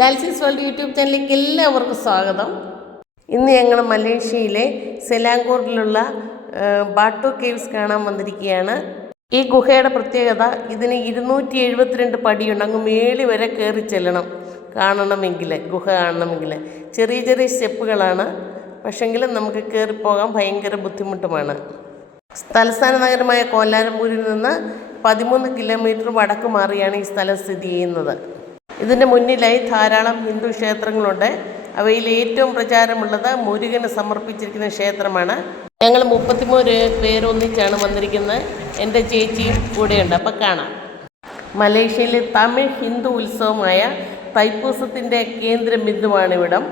ലാൽസീസ് world YouTube ചാനലിലേക്ക് എല്ലാവർക്കും സ്വാഗതം. ഇന്ന് ഞങ്ങൾ മലേഷ്യയിലെ സെലാങ്കോറിലുള്ള ബാട്ടു കേവ്സ് കാണാൻ വന്നിരിക്കുകയാണ്. ഈ ഗുഹയുടെ പ്രത്യേകത, ഇതിന് 272 പടിയുണ്ട്. അങ്ങ് മേളി വരെ കയറി ചെല്ലണം കാണണമെങ്കിൽ, ഗുഹ കാണണമെങ്കിൽ. ചെറിയ ചെറിയ സ്റ്റെപ്പുകളാണ്, പക്ഷെങ്കിലും നമുക്ക് കയറിപ്പോകാൻ ഭയങ്കര ബുദ്ധിമുട്ടുമാണ്. തലസ്ഥാന നഗരമായ കോലാലംപൂരിൽ നിന്ന് 13 കിലോമീറ്റർ വടക്ക് മാറിയാണ് ഈ സ്ഥലം സ്ഥിതി ചെയ്യുന്നത്. ഇതിൻ്റെ മുന്നിലായി ധാരാളം ഹിന്ദു ക്ഷേത്രങ്ങളുണ്ട്. അവയിൽ ഏറ്റവും പ്രചാരമുള്ളത് മുരുകന് സമർപ്പിച്ചിരിക്കുന്ന ക്ഷേത്രമാണ്. ഞങ്ങൾ 33 പേരൊന്നിച്ചാണ് വന്നിരിക്കുന്നത്. എൻ്റെ ചേച്ചിയും കൂടെയുണ്ട്. അപ്പം കാണാം. മലേഷ്യയിലെ തമിഴ് ഹിന്ദു ഉത്സവമായ തൈപ്പൂസത്തിൻ്റെ കേന്ദ്ര ബിന്ദുവാണിവിടം.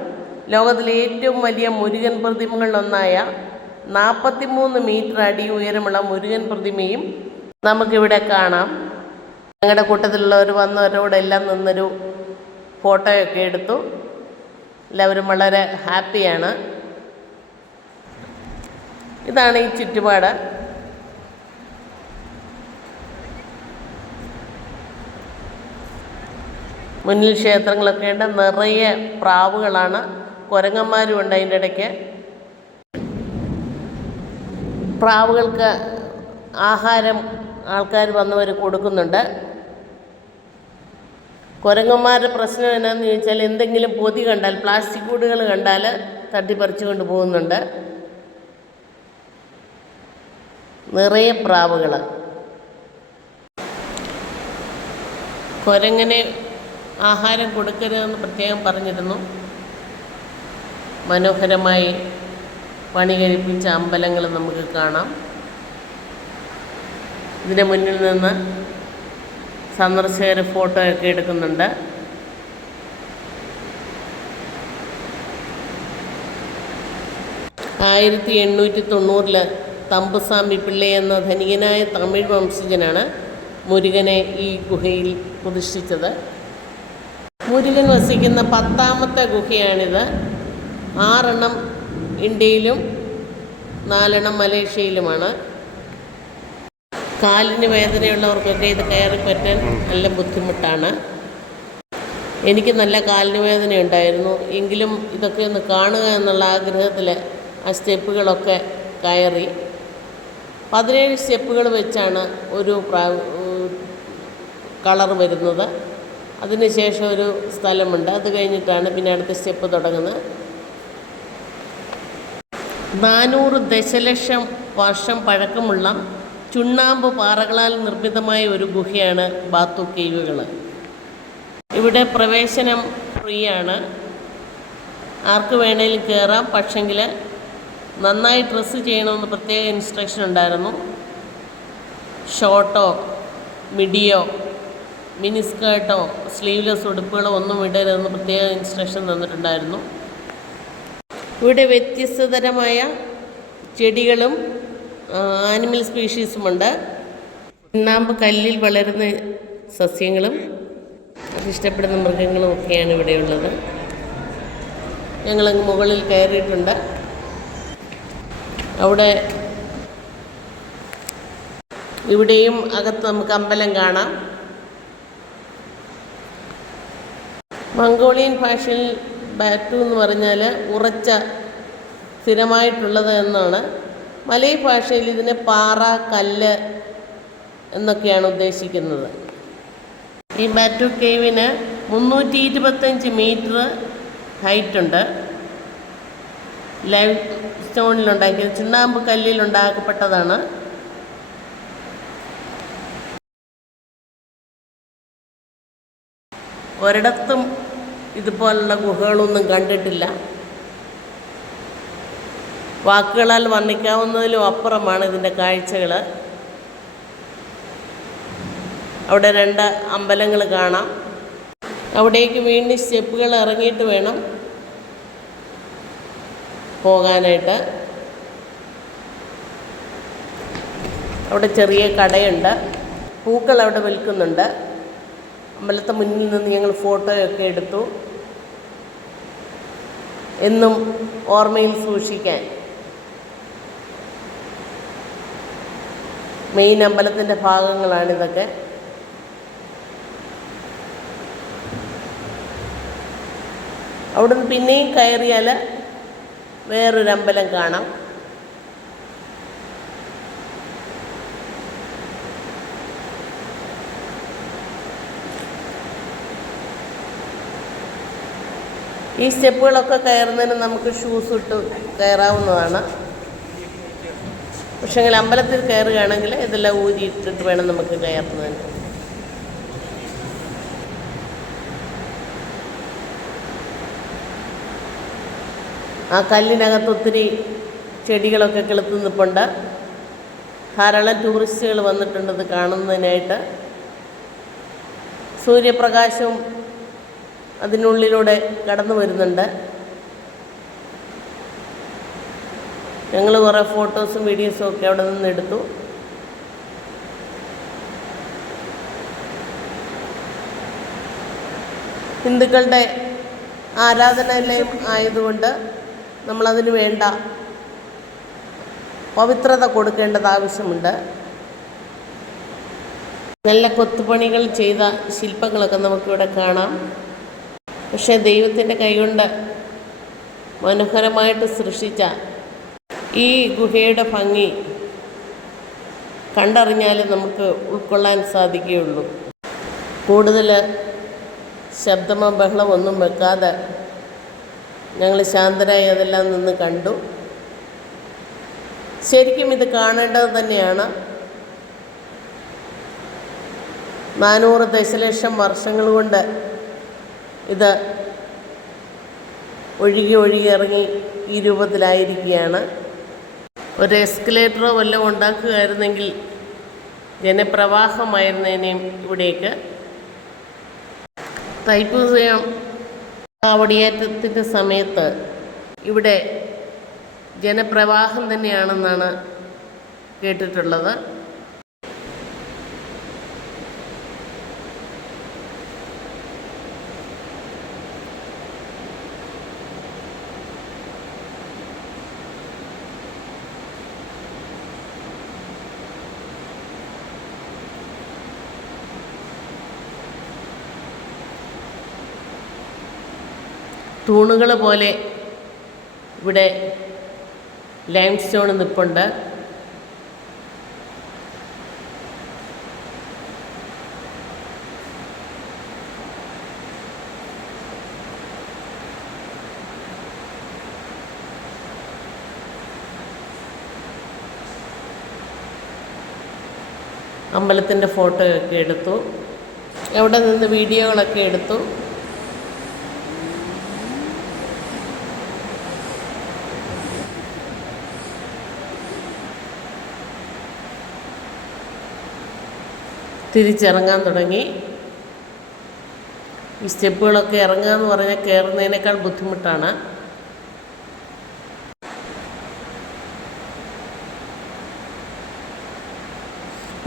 ലോകത്തിലെ ഏറ്റവും വലിയ മുരുകൻ പ്രതിമകളിലൊന്നായ 43 മീറ്റർ അടി ഉയരമുള്ള മുരുകൻ പ്രതിമയും നമുക്കിവിടെ കാണാം. ഞങ്ങളുടെ കൂട്ടത്തിലുള്ളവർ വന്നവരോടെല്ലാം നിന്നൊരു ഫോട്ടോയൊക്കെ എടുത്തു. എല്ലാവരും വളരെ ഹാപ്പിയാണ്. ഇതാണ് ഈ ചുറ്റുപാട്. മുന്നിൽ ക്ഷേത്രങ്ങളൊക്കെ ഉണ്ട്. നിറയെ പ്രാവുകളാണ്, കുരങ്ങന്മാരും ഉണ്ട് അതിൻ്റെ ഇടയ്ക്ക്. പ്രാവുകൾക്ക് ആഹാരം ആൾക്കാർ വന്നവർ കൊടുക്കുന്നുണ്ട്. കുരങ്ങന്മാരുടെ പ്രശ്നം എന്നാന്ന് ചോദിച്ചാൽ, എന്തെങ്കിലും പൊതി കണ്ടാൽ, പ്ലാസ്റ്റിക് കൂടുകൾ കണ്ടാൽ തട്ടിപ്പറിച്ചു കൊണ്ട് പോകുന്നുണ്ട്. നിറയെ പ്രാവുകൾ. കുരങ്ങനെ ആഹാരം കൊടുക്കരുതെന്ന് പ്രത്യേകം പറഞ്ഞിരുന്നു. മനോഹരമായി പണി കഴിപ്പിച്ച അമ്പലങ്ങൾ നമുക്ക് കാണാം. ഇതിൻ്റെ മുന്നിൽ നിന്ന് സന്ദർശകർ ഫോട്ടോയൊക്കെ എടുക്കുന്നുണ്ട്. ആയിരത്തി 1890 തമ്പുസാമി പിള്ളை എന്ന ധനികനായ തമിഴ് വംശജനാണ് മുരുകനെ ഈ ഗുഹയിൽ പ്രതിഷ്ഠിച്ചത്. മുരുകൻ വസിക്കുന്ന 10ാമത്തെ ഗുഹയാണിത്. 6 ഇന്ത്യയിലും 4 മലേഷ്യയിലുമാണ്. കാലിന് വേദനയുള്ളവർക്കൊക്കെ ഇത് കയറി പറ്റാൻ നല്ല ബുദ്ധിമുട്ടാണ്. എനിക്ക് നല്ല കാലിന് വേദന ഉണ്ടായിരുന്നു. എങ്കിലും ഇതൊക്കെ ഒന്ന് കാണുക എന്നുള്ള ആഗ്രഹത്തിൽ ആ സ്റ്റെപ്പുകളൊക്കെ കയറി. 17 സ്റ്റെപ്പുകൾ വെച്ചാണ് ഒരു കളർ വരുന്നത്. അതിനുശേഷം ഒരു സ്ഥലമുണ്ട്. അത് കഴിഞ്ഞിട്ടാണ് പിന്നെ അടുത്ത സ്റ്റെപ്പ് തുടങ്ങുന്നത്. 400 ദശലക്ഷം വർഷം പഴക്കമുള്ള ചുണ്ണാമ്പ് പാറകളാൽ നിർമ്മിതമായ ഒരു ഗുഹയാണ് ബാത്തു കേവുകൾ. ഇവിടെ പ്രവേശനം ഫ്രീ ആണ്. ആർക്ക് വേണേലും കയറാം. പക്ഷെങ്കിൽ നന്നായി ഡ്രസ്സ് ചെയ്യണമെന്ന് പ്രത്യേക ഇൻസ്ട്രക്ഷൻ ഉണ്ടായിരുന്നു. ഷോർട്ടോ മിഡിയോ മിനി സ്കേർട്ടോ സ്ലീവ്ലെസ് ഉടുപ്പുകളോ ഒന്നും ഇടരുതെന്ന് പ്രത്യേക ഇൻസ്ട്രക്ഷൻ തന്നിട്ടുണ്ടായിരുന്നു. ഇവിടെ വ്യത്യസ്തതരമായ ചെടികളും ആനിമൽ സ്പീഷീസുമുണ്ട്. ചുണ്ണാമ്പ് കല്ലിൽ വളരുന്ന സസ്യങ്ങളും അതിഷ്ടപ്പെടുന്ന മൃഗങ്ങളും ഒക്കെയാണ് ഇവിടെയുള്ളത്. ഞങ്ങളങ്ങ് മുകളിൽ കയറിയിട്ടുണ്ട്. ഇവിടെയും അകത്ത് നമുക്ക് അമ്പലം കാണാം. മംഗോളിയൻ ഭാഷയിൽ ബാറ്റു എന്ന് പറഞ്ഞാൽ ഉറച്ച, സ്ഥിരമായിട്ടുള്ളത് എന്നാണ്. മലയ് ഭാഷയിൽ ഇതിനെ പാറ, കല്ല് എന്നൊക്കെയാണ് ഉദ്ദേശിക്കുന്നത്. ഈ ബാറ്റു കേവിന് 325 മീറ്റർ ഹൈറ്റുണ്ട്. ലൈവ് സ്റ്റോണിലുണ്ടാക്കിയത്, ചുണ്ണാമ്പ് കല്ലിൽ ഉണ്ടാക്കപ്പെട്ടതാണ്. ഒരിടത്തും ഇതുപോലുള്ള ഗുഹകളൊന്നും കണ്ടിട്ടില്ല. വാക്കുകളാൽ വർണ്ണിക്കാവുന്നതിലും അപ്പുറമാണ് ഇതിൻ്റെ കാഴ്ചകൾ. അവിടെ 2 അമ്പലങ്ങൾ കാണാം. അവിടേക്ക് വീണ്ടും സ്റ്റെപ്പുകൾ ഇറങ്ങിയിട്ട് വേണം പോകാനായിട്ട്. അവിടെ ചെറിയ കടയുണ്ട്. പൂക്കൾ അവിടെ വിൽക്കുന്നുണ്ട്. അമ്പലത്തെ മുന്നിൽ നിന്ന് ഞങ്ങൾ ഫോട്ടോയൊക്കെ എടുത്തു. എന്നും ഓർമ്മയിൽ സൂക്ഷിക്കാൻ. മെയിൻ അമ്പലത്തിൻ്റെ ഭാഗങ്ങളാണിതൊക്കെ. അവിടുന്ന് പിന്നെയും കയറിയാൽ വേറൊരു അമ്പലം കാണാം. ഈ സ്റ്റെപ്പുകളൊക്കെ കയറുന്നതിന് നമുക്ക് ഷൂസ് ഇട്ട് കയറാവുന്നതാണ്. പക്ഷേങ്കിൽ അമ്പലത്തിൽ കയറുകയാണെങ്കിൽ ഇതെല്ലാം ഊരിയിട്ടിട്ട് വേണം നമുക്ക് കയറുന്നതിന്. ആ കല്ലിനകത്ത് ഒത്തിരി ചെടികളൊക്കെ കിളുത്ത് നിൽപ്പുണ്ട്. ധാരാളം ടൂറിസ്റ്റുകൾ വന്നിട്ടുണ്ട് ഇത് കാണുന്നതിനായിട്ട്. സൂര്യപ്രകാശവും അതിനുള്ളിലൂടെ കടന്നു വരുന്നുണ്ട്. ഞങ്ങൾ കുറേ ഫോട്ടോസും വീഡിയോസും ഒക്കെ അവിടെ നിന്ന് എടുത്തു. ഹിന്ദുക്കളുടെ ആരാധനാലയം ആയതുകൊണ്ട് നമ്മളതിന് വേണ്ട പവിത്രത കൊടുക്കേണ്ടത് ആവശ്യമുണ്ട്. നല്ല കൊത്തുപണികൾ ചെയ്ത ശില്പങ്ങളൊക്കെ നമുക്കിവിടെ കാണാം. പക്ഷേ ദൈവത്തിൻ്റെ കൈകൊണ്ട് മനോഹരമായിട്ട് സൃഷ്ടിച്ച ഈ ഗുഹയുടെ ഭംഗി കണ്ടറിഞ്ഞാൽ നമുക്ക് ഉൾക്കൊള്ളാൻ സാധിക്കുകയുള്ളൂ. കൂടുതൽ ശബ്ദമോ ബഹളമൊന്നും വെക്കാതെ ഞങ്ങൾ ശാന്തരായി അതെല്ലാം നിന്ന് കണ്ടു. ശരിക്കും ഇത് കാണേണ്ടത് തന്നെയാണ്. 400 ദശലക്ഷം വർഷങ്ങൾ കൊണ്ട് ഇത് ഒഴുകി ഇറങ്ങി ഈ രൂപത്തിലായിരിക്കുകയാണ്. ഒരു എസ്കലേറ്ററോ വല്ലതും ഉണ്ടാക്കുകയായിരുന്നെങ്കിൽ ജനപ്രവാഹമായിരുന്നതിനെയും ഇവിടേക്ക്. തൈപ്പൂയം കാവടിയേറ്റത്തിൻ്റെ സമയത്ത് ഇവിടെ ജനപ്രവാഹം തന്നെയാണെന്നാണ് കേട്ടിട്ടുള്ളത്. തൂണുകൾ പോലെ ഇവിടെ ലൈം സ്റ്റോൺ നിൽപ്പുണ്ട്. അമ്പലത്തിൻ്റെ ഫോട്ടോയൊക്കെ എടുത്തു. അവിടെ നിന്ന് വീഡിയോകളൊക്കെ എടുത്തു. തിരിച്ചിറങ്ങാൻ തുടങ്ങി. ഈ സ്റ്റെപ്പുകളൊക്കെ ഇറങ്ങുക എന്ന് പറഞ്ഞാൽ കയറുന്നതിനേക്കാൾ ബുദ്ധിമുട്ടാണ്.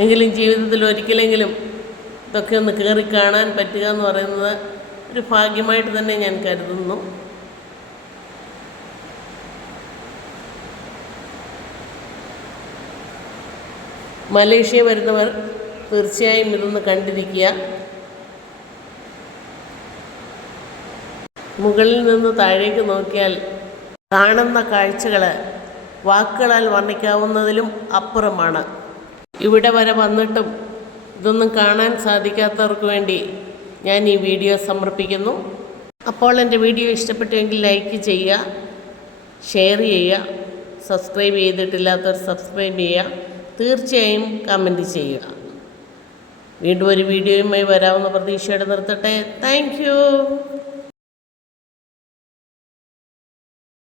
എങ്കിലും ജീവിതത്തിൽ ഒരിക്കലെങ്കിലും ഇതൊക്കെ ഒന്ന് കയറി കാണാൻ പറ്റുക എന്ന് പറയുന്നത് ഒരു ഭാഗ്യമായിട്ട് തന്നെ ഞാൻ കരുതുന്നു. മലേഷ്യ വരുന്നവർ തീർച്ചയായും ഇതൊന്ന് കണ്ടിരിക്കുക. മുകളിൽ നിന്ന് താഴേക്ക് നോക്കിയാൽ കാണുന്ന കാഴ്ചകൾ വാക്കുകളാൽ വർണ്ണിക്കാവുന്നതിലും അപ്പുറമാണ്. ഇവിടെ വരെ വന്നിട്ടും ഇതൊന്നും കാണാൻ സാധിക്കാത്തവർക്ക് വേണ്ടി ഞാൻ ഈ വീഡിയോ സമർപ്പിക്കുന്നു. അപ്പോൾ എൻ്റെ വീഡിയോ ഇഷ്ടപ്പെട്ടുവെങ്കിൽ ലൈക്ക് ചെയ്യുക, ഷെയർ ചെയ്യുക, സബ്സ്ക്രൈബ് ചെയ്തിട്ടില്ലാത്തവർ സബ്സ്ക്രൈബ് ചെയ്യുക, തീർച്ചയായും കമൻറ്റ് ചെയ്യുക. വീണ്ടും ഒരു വീഡിയോയുമായി വരാവുന്ന പ്രതീക്ഷയോടെ നിർത്തട്ടെ. Thank you.